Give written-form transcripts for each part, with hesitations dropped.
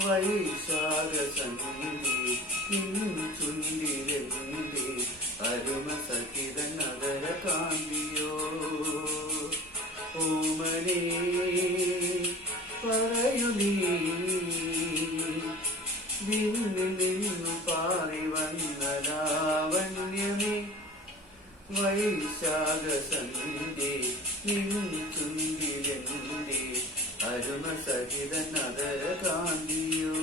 വൈശാഖ സന്ധി ചുണ്ടിലെന്റെ അരുമ സഹിത നഗര കാന്തിയോ ഓമനേ പറയൂ നീ വിണ്ണിൽ നിന്നു പാറി വന്ന ലാവണ്യമേ വൈശാഖ സന്ധി ചുണ്ടിലെന്റെ അരുമ സഹിത നഗര കാന്തിയോ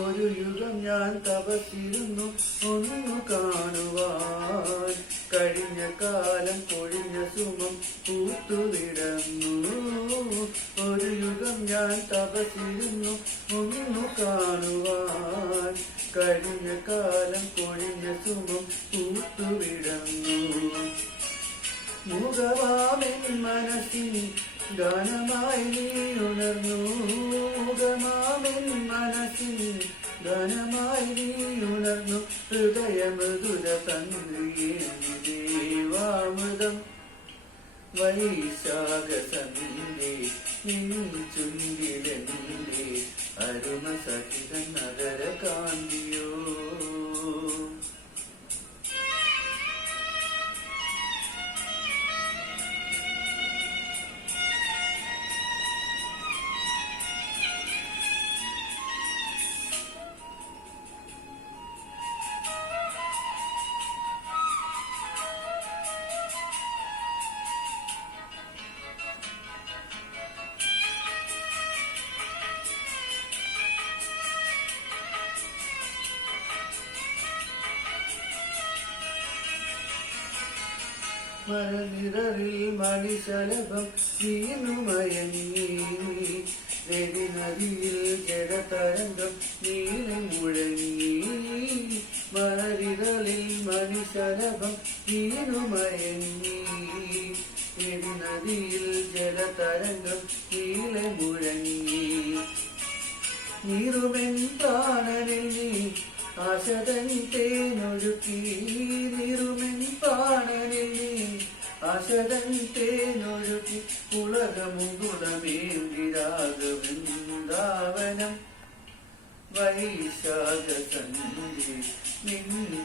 ഒരു യുഗം ഞാൻ തപസ്സിരുന്നു ഒന്നു കാണുവാൻ കഴിഞ്ഞ കാലം കൊഴിഞ്ഞ സുമം പൂത്തുവിടന്നു ഒരു യുഗം ഞാൻ തപസ്സിരുന്നു ഒന്നു കാണുവാൻ കഴിഞ്ഞ കാലം കൊഴിഞ്ഞ സുമം പൂത്തുവിടന്നു മുഖമാമെൻ മനസ്സിൽ ഗാനമായി നീ ഉണർന്നു മുഖമാമെൻ മനസ്സിൽ ഗാനമായി നീ ഉണർന്നു ഹൃദയമൃദുല തന്ത്രിയേ ദേവാമൃതം വൈശാഖ സന്ധി ചുണ്ടിലെന്റെ അരുമ സഹിത നഗര കാന്തിയോ മരനിഴലിൽ മണിശലഭം വീണുമയങ്ങി നദിയിൽ ജലതരംഗം നീളം മുഴങ്ങി മരനിഴലിൽ മണിശലഭം വീണുമയങ്ങി നദിയിൽ ജലതരംഗം നീളം മുഴങ്ങി നീറുമെൻ പ്രാണനിൽ നീ ആശതൻ തേനൊഴുക്കി നീറുമെൻ പ്രാണനിൽ നീ ആശതൻ തേനൊഴുക്കി ഉലകമുകുളമേന്തി രാഘവൃന്ദാവനം വൈശാഖ സന്ധി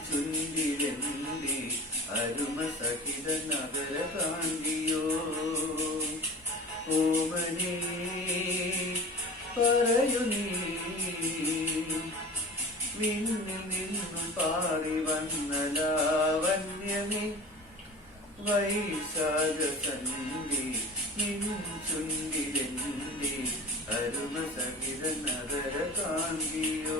ചുണ്ടിലെന്റെ അരുമ സഹിത നഗര കാന്തിയോ ഓമനേ പറയൂ നീ വിണ്ണിൽ നിന്നും പാറി വന്ന ലാവണ്യമേ വൈശാഖ സന്ധി ചുണ്ടിലെന്റെ അരുമ സഹിത നഗര കാന്തിയോ